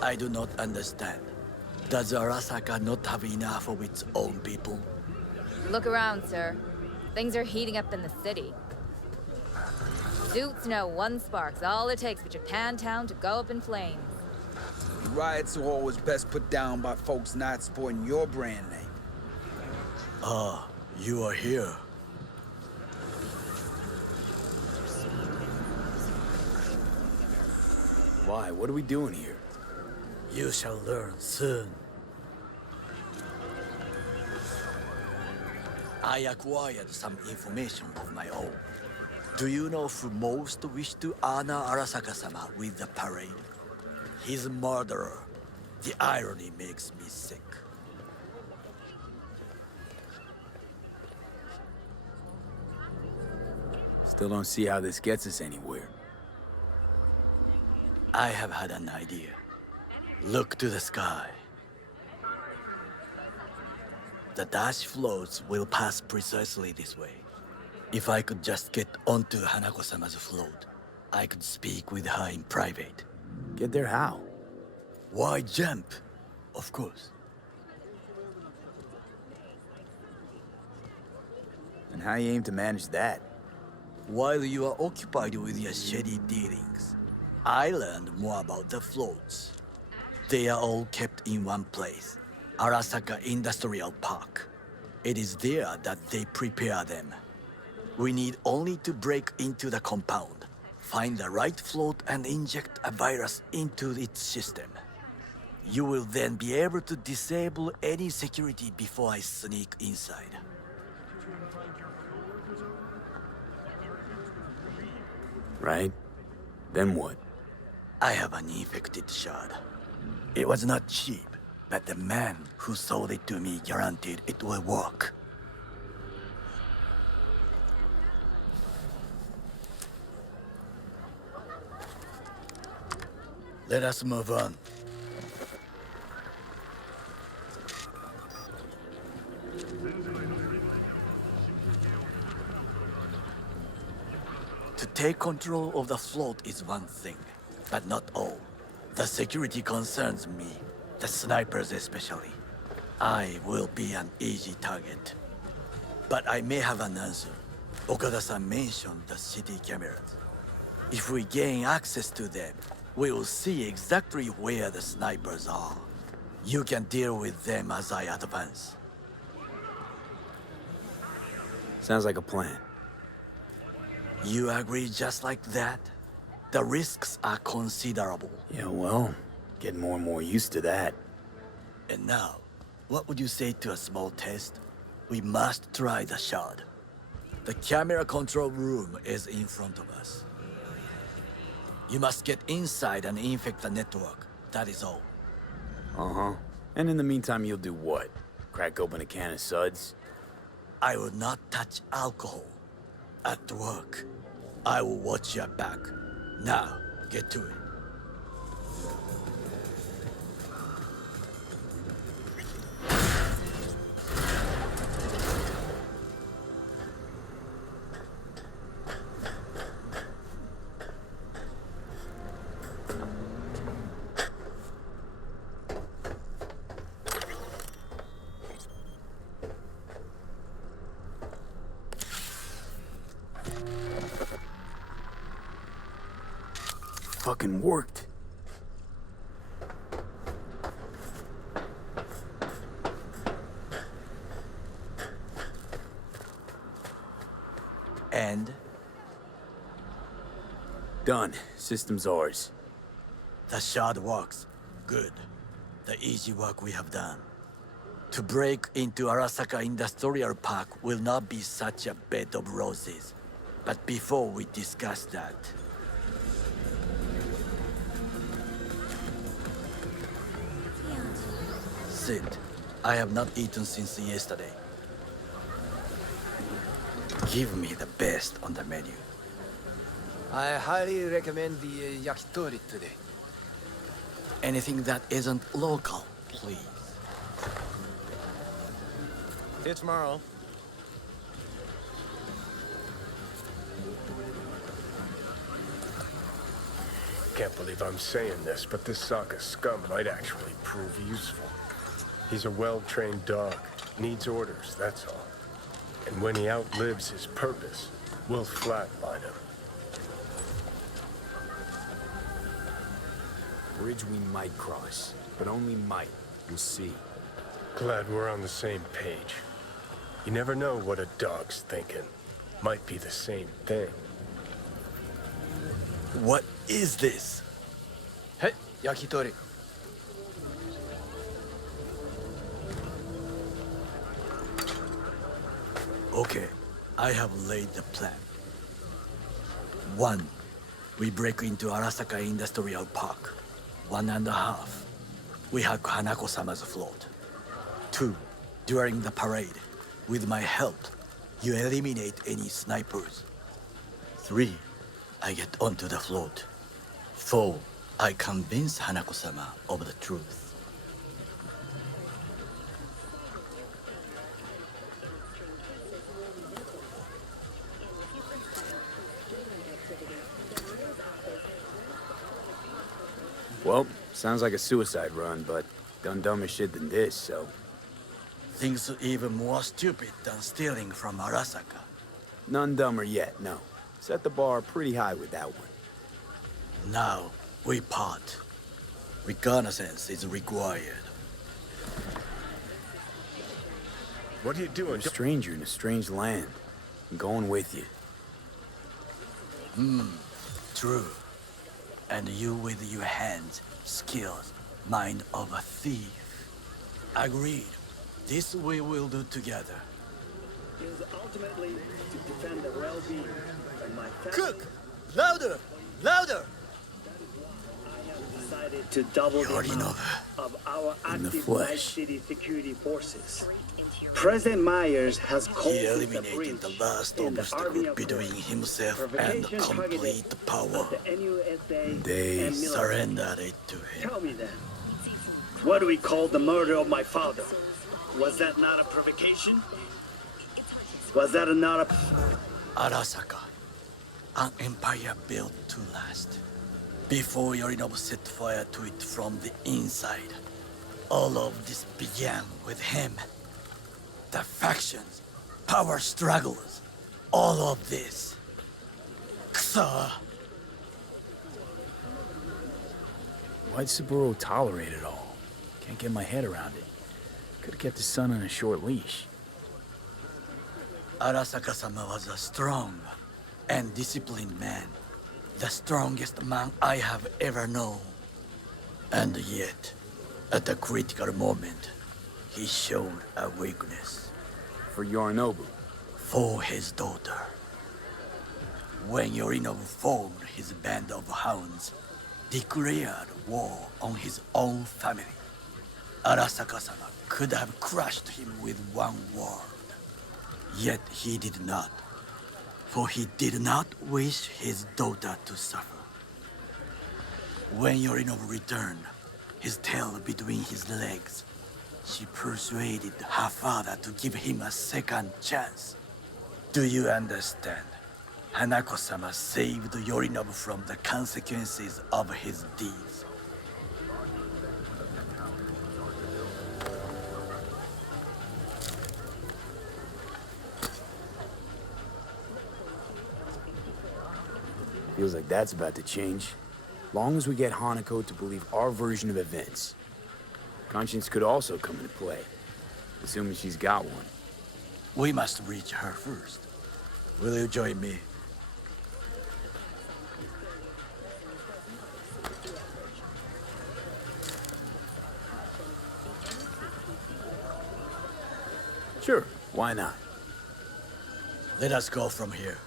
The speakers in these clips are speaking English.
I do not understand. Does Arasaka not have enough of its own people? Look around, sir. Things are heating up in the city. Suits know one spark's all it takes for Japantown to go up in flames. Riots are always best put down by folks not sporting your brand name. Ah, you are here. Why? What are we doing here? You shall learn soon. I acquired some information of my own. Do you know who most wished to honor Arasaka-sama with the parade? His murderer. The irony makes me sick. Still don't see how this gets us anywhere. I have had an idea. Look to the sky. The dash floats will pass precisely this way. If I could just get onto Hanako-sama's float, I could speak with her in private. Get there how? Why jump? Of course. And how you aim to manage that? While you are occupied with your shady dealings, I learned more about the floats. They are all kept in one place, Arasaka Industrial Park. It is there that they prepare them. We need only to break into the compound, find the right float and inject a virus into its system. You will then be able to disable any security before I sneak inside. Right? Then what? I have an infected shard. It was not cheap, but the man who sold it to me guaranteed it will work. Let us move on. To take control of the float is one thing, but not all. The security concerns me, the snipers especially. I will be an easy target. But I may have an answer. Okada-san mentioned the city cameras. If we gain access to them, we will see exactly where the snipers are. You can deal with them as I advance. Sounds like a plan. You agree just like that? The risks are considerable. Yeah, well, getting more and more used to that. And now, what would you say to a small test? We must try the shard. The camera control room is in front of us. You must get inside and infect the network. That is all. Uh-huh. And in the meantime, you'll do what? Crack open a can of suds? I will not touch alcohol. At work, I will watch your back. Now, get to it. Fucking worked. And Done. System's ours. the shard works. Good. The easy work we have done. To break into Arasaka Industrial Park will not be such a bed of roses. But before we discuss that, sit. I have not eaten since yesterday. Give me the best on the menu. I highly recommend the yakitori today. Anything that isn't local, please. See you tomorrow. can't believe I'm saying this, but this Sokka scum might actually prove useful. He's a well-trained dog. Needs orders, that's all. And when he outlives his purpose, we'll flatline him. Bridge we might cross, but only might. We'll see. Glad we're on the same page. You never know what a dog's thinking. Might be the same thing. What is this? Hey, yakitori. Okay, I have laid the plan. 1. We break into Arasaka Industrial Park. 1.5. We hack Hanako-sama's float. 2. During the parade, with my help, you eliminate any snipers. 3. I get onto the float. 4. I convince Hanako-sama of the truth. Well, sounds like a suicide run, but done dumber shit than this, so... Things even more stupid than stealing from Arasaka. None dumber yet, no. Set the bar pretty high with that one. Now, we part. Reconnaissance is required. What are you You're doing? a stranger in a strange land. I'm going with you. True. And you with your hands, skills, mind of a thief. Agreed. This we will do together. Is ultimately to defend the well-being of my family. Cook! Louder! Louder! I have decided to double the Already know. amount of our In the active flesh. Night City security forces. President Myers has called He the eliminated breach the last in the obstacle Army of between North. himself and Provocation targeted complete power. the NUSA They and military. Surrendered it to him. Tell me then, what do we call the murder of my father? Was that not a provocation? Was that not a... Arasaka, an empire built to last. Before Yorinobu set fire to it from the inside, all of this began with him. The factions, power struggles, all of this. Kusa. Why'd Saburo tolerate it all? Can't get my head around it. Could've kept his son on a short leash. Arasaka-sama was a strong and disciplined man. The strongest man I have ever known. And yet, at the critical moment, he showed a weakness For Yorinobu. for his daughter. When Yorinobu formed his band of hounds, declared war on his own family, Arasaka-sama could have crushed him with one word. Yet he did not, for he did not wish his daughter to suffer. When Yorinobu returned, his tail between his legs, she persuaded her father to give him a second chance. Do you understand? Hanako-sama saved Yorinobu from the consequences of his deeds. Feels like that's about to change. Long as we get Hanako to believe our version of events. Conscience could also come into play, assuming she's got one. We must reach her first. Will you join me? Sure, why not? Let us go from here.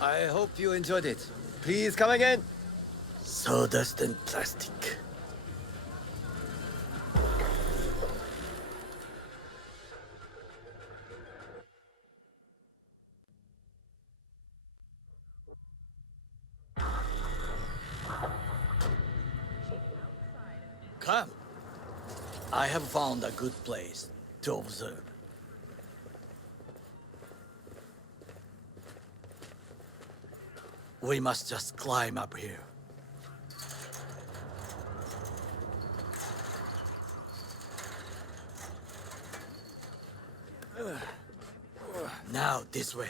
I hope you enjoyed it. Please come again. Sawdust and plastic. Come. I have found a good place to observe. We must just climb up here. Now, this way.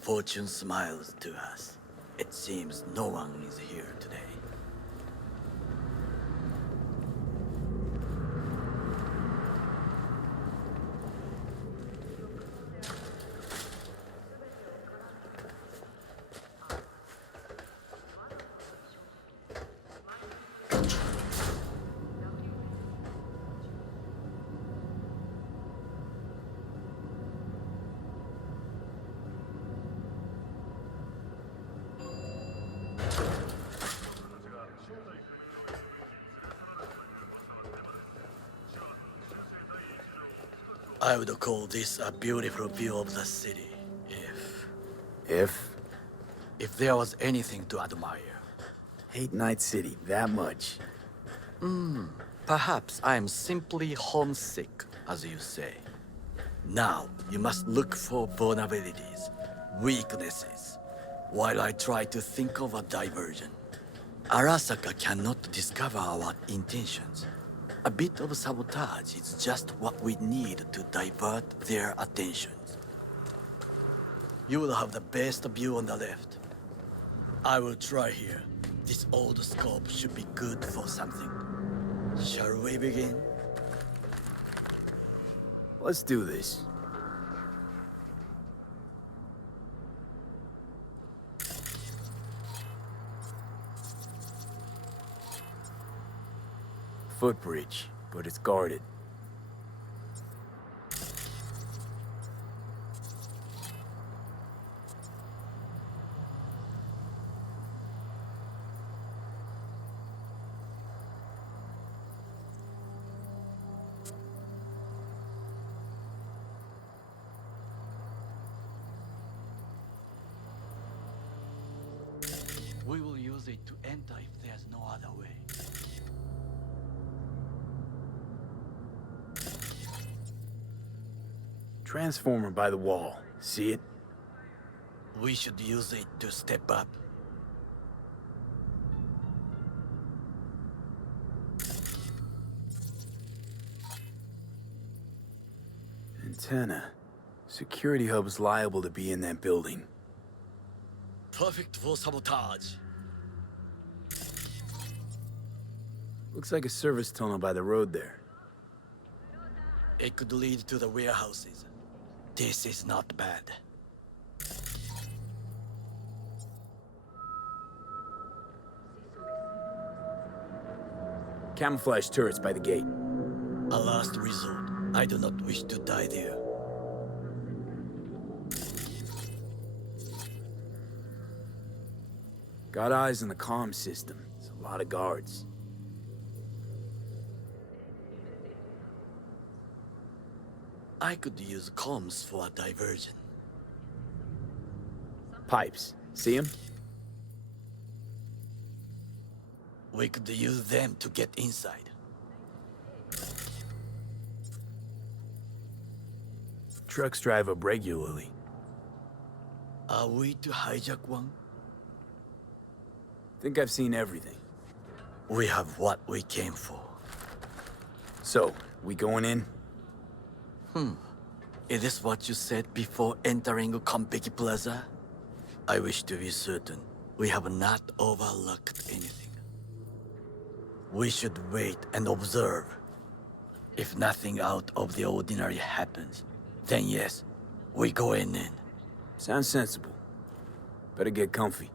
Fortune smiles to us. It seems no one is here today. I would call this a beautiful view of the city, If? if there was anything to admire. Hate Night City that much. Perhaps I am simply homesick, as you say. Now, you must look for vulnerabilities, weaknesses, while I try to think of a diversion. Arasaka cannot discover our intentions. A bit of sabotage is just what we need to divert their attentions. You will have the best view on the left. I will try here. This old scope should be good for something. Shall we begin? Let's do this. Footbridge, but it's guarded. We will use it to enter if there's no other way. Transformer by the wall. See it? We should use it to step up. Antenna. Security hub's liable to be in that building. Perfect for sabotage. Looks like a service tunnel by the road there. It could lead to the warehouses. This is not bad. Camouflage turrets by the gate. A last resort. I do not wish to die there. Got eyes on the comm system. It's a lot of guards. I could use comms for a diversion. Pipes. See 'em? We could use them to get inside. Trucks drive up regularly. Are we to hijack one? Think I've seen everything. We have what we came for. So, we going in? Is this what you said before entering Konpeki Plaza? I wish to be certain we have not overlooked anything. We should wait and observe. If nothing out of the ordinary happens, then yes, we go in. Sounds sensible. Better get comfy.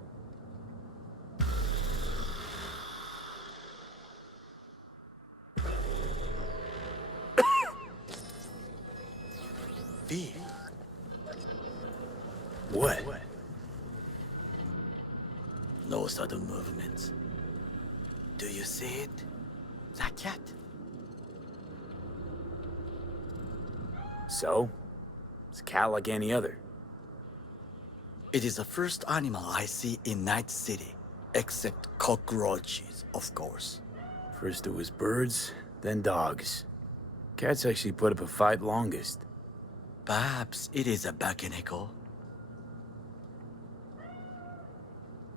V. What? No sudden movements. Do you see it? The cat. So? It's a cat like any other. It is the first animal I see in Night City, except cockroaches, of course. First it was birds, then dogs. Cats actually put up a fight longest. Perhaps it is a Bakeneko.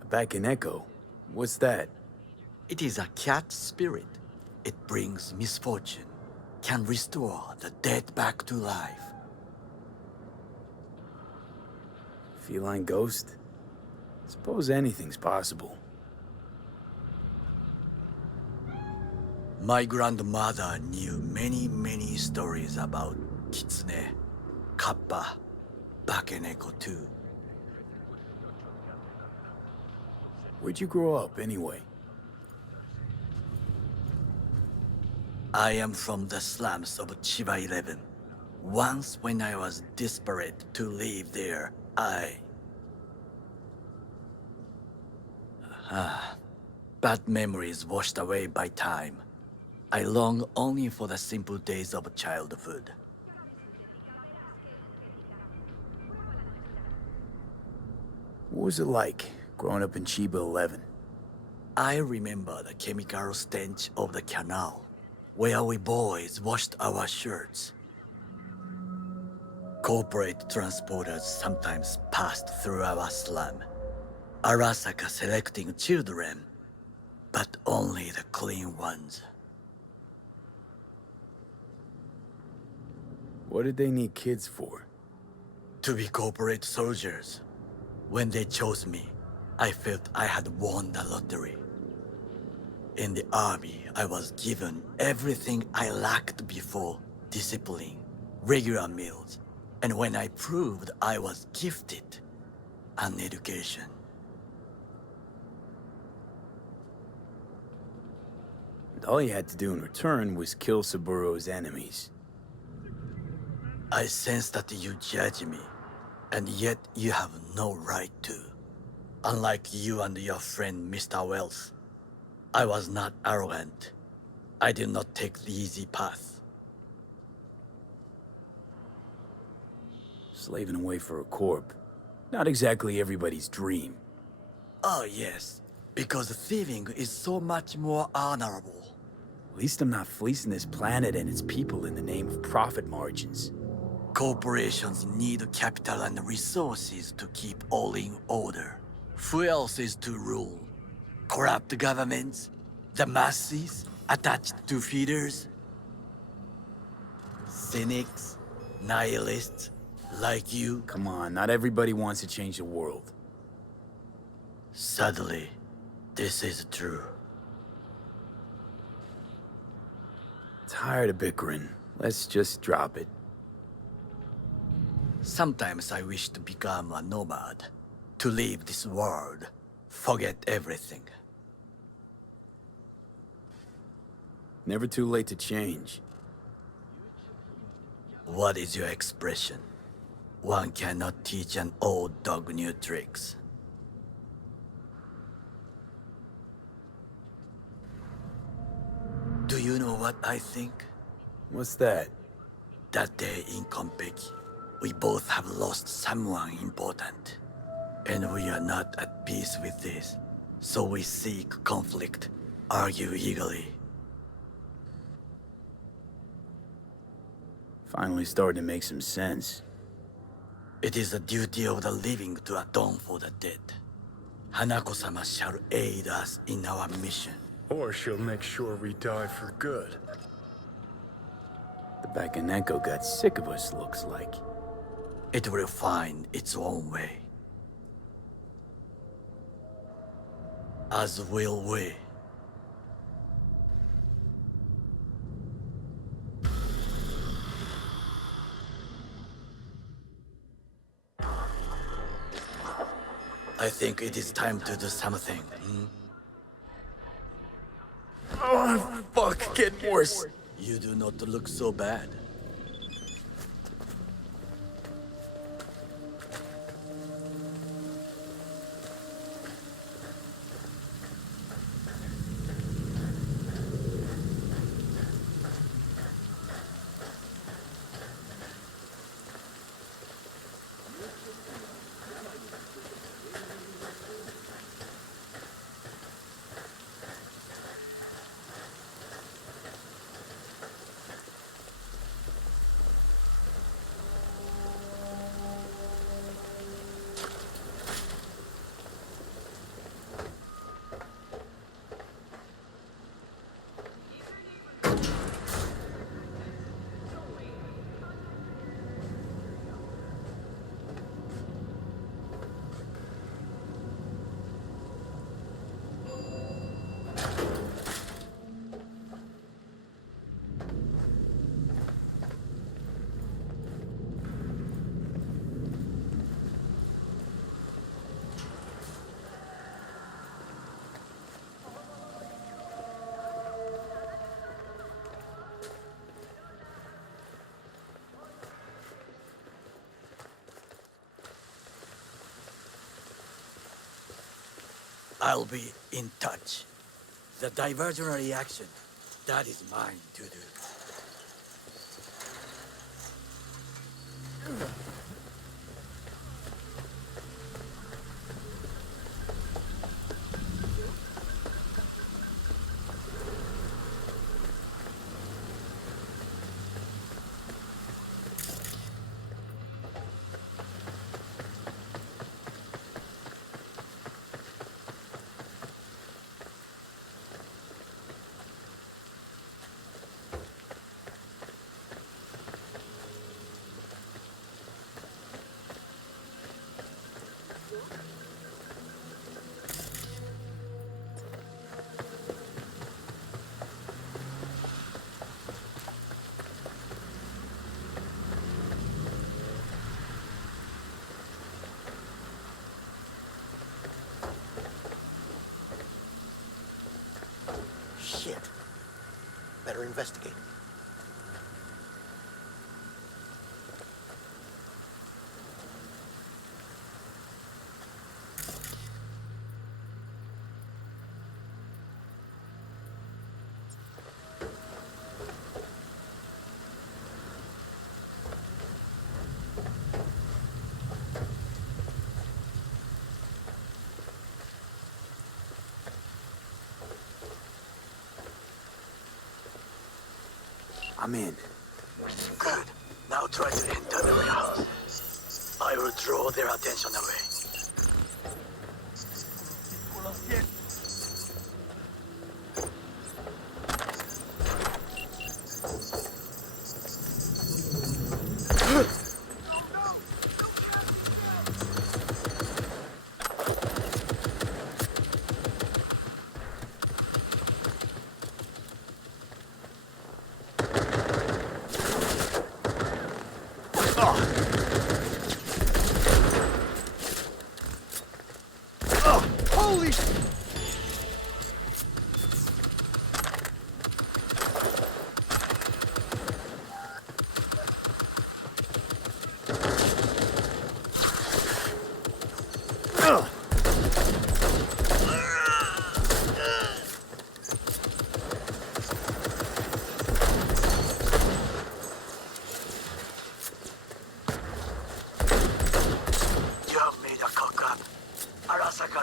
Back in Echo? What's that? It is a cat spirit, It brings misfortune, can restore the dead back to life. Feline ghost? Suppose anything's possible. My grandmother knew many stories about kitsune, kappa, bakeneko too. Where'd you grow up, anyway? I am from the slums of Chiba 11. Once when I was desperate to live there, bad memories washed away by time. I long only for the simple days of childhood. What was it like, growing up in Chiba 11? I remember the chemical stench of the canal, where we boys washed our shirts. Corporate transporters sometimes passed through our slum, Arasaka selecting children, but only the clean ones. What did they need kids for? To be corporate soldiers. When they chose me, I felt I had won the lottery. In the army, I was given everything I lacked before: discipline, regular meals, and when I proved I was gifted, an education. And all you had to do in return was kill Saburo's enemies. I sense that you judge me, and yet you have no right to. Unlike you and your friend Mr. Wells, I was not arrogant. I did not take the easy path. Slaving away for a corp. Not exactly everybody's dream. Oh yes, because thieving is so much more honorable. At least I'm not fleecing this planet and its people in the name of profit margins. Corporations need capital and resources to keep all in order. Who else is to rule? Corrupt governments? The masses attached to feeders? Cynics? Nihilists? Like you? Come on, not everybody wants to change the world. Sadly, this is true. Tired of bickering. Let's just drop it. Sometimes I wish to become a nomad, to leave this world, forget everything. Never too late to change. What is your expression? One cannot teach an old dog new tricks. Do you know what I think? What's that? That day in Konpeki, we both have lost someone important. And we are not at peace with this. So we seek conflict, argue eagerly. Finally starting to make some sense. It is the duty of the living to atone for the dead. Hanako-sama shall aid us in our mission. Or she'll make sure we die for good. The Bakaneko got sick of us, looks like. It will find its own way. As will we. I think it is time to do something. Oh, fuck, get worse. You do not look so bad. I'll be in touch. The diversionary action, that is mine to do. Shit. Better investigate. I'm in. Good. Now try to enter the warehouse. I will draw their attention away.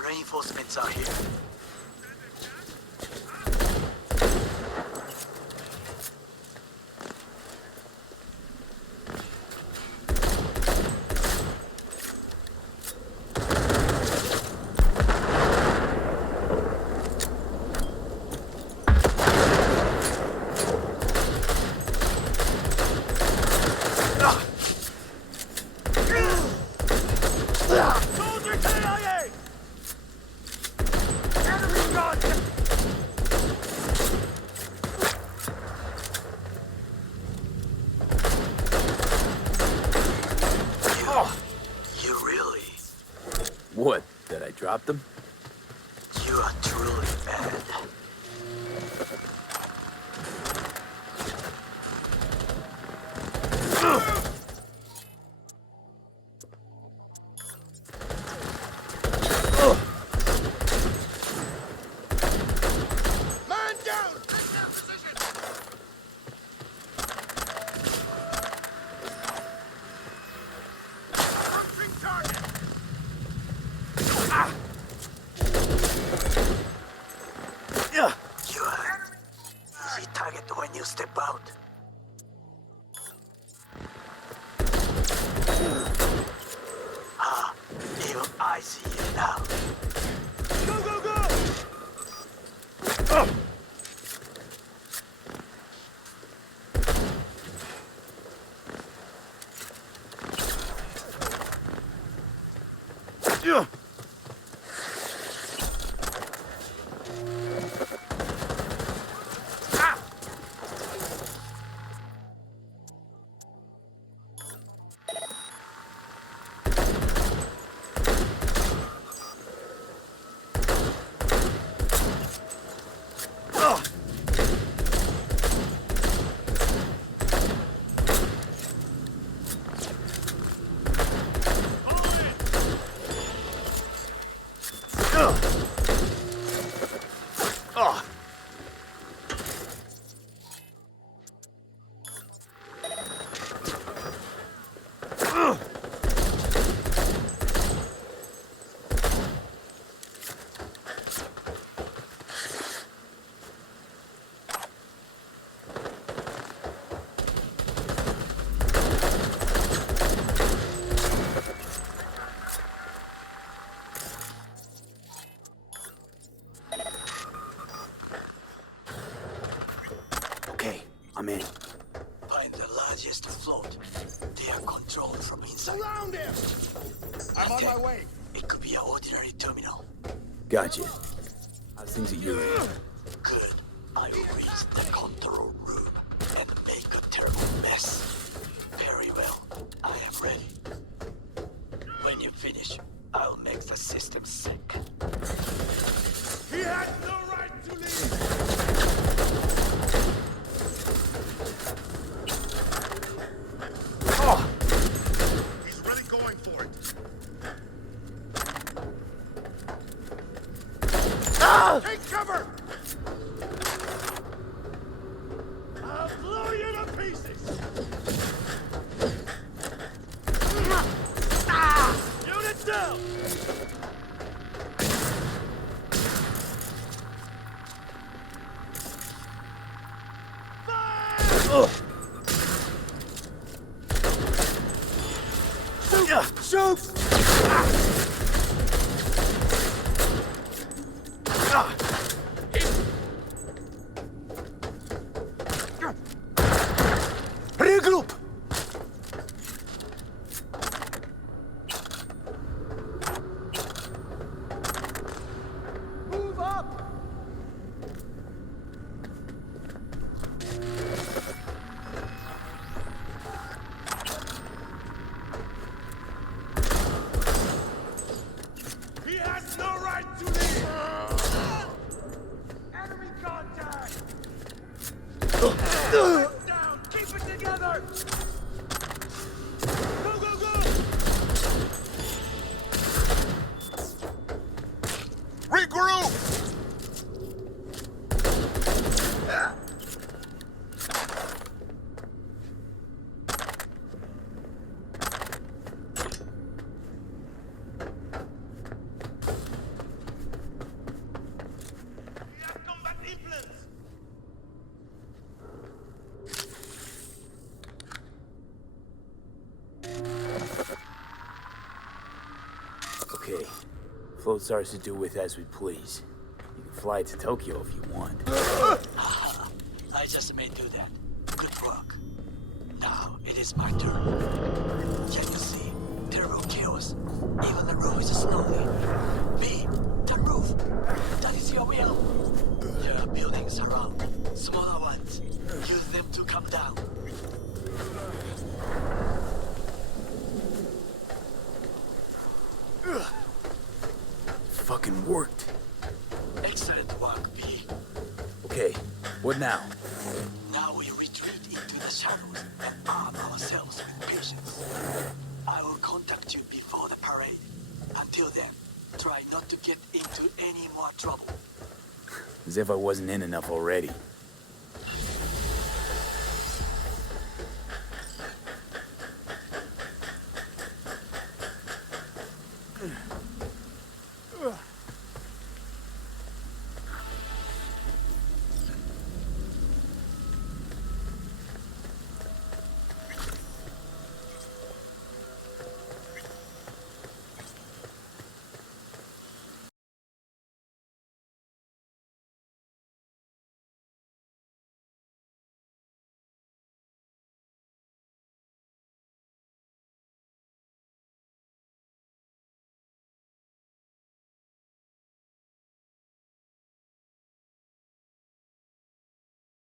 Reinforcements are here. What? That I dropped them? You are truly bad. Man down! You are easy target when you step out. Ah, even I see you now. Go, go, go! just float. They are controlled from inside. Surround him! I'm on my way. It could be an ordinary terminal. Gotcha. How's things at your end? Good. I will reach the control room and make a terrible mess. Very well. I am ready. When you finish, I'll make the system sick. He had no right to leave! Oh! He's really going for it. Ah! Take cover! I'll blow you to pieces! Unit down! Ugh. Shoot! Regroup! Move up! He has no right to leave! Enemy contact! Down! Keep it together! Go, go, go! Regroup! We have combat implants! Okay. Float ours to do with as we please. You can fly to Tokyo if you want. I just may do that. Good work. Now it is my turn. Can you see? Terrible chaos. Even the roof is slowly. Me, the roof. That is your will. There are buildings around. Smaller ones. Use them to come down. Fucking worked. Excellent work, B. Okay, what now? Now we retreat into the shadows and arm ourselves with patience. I will contact you before the parade. Until then, try not to get into any more trouble. As if I wasn't in enough already.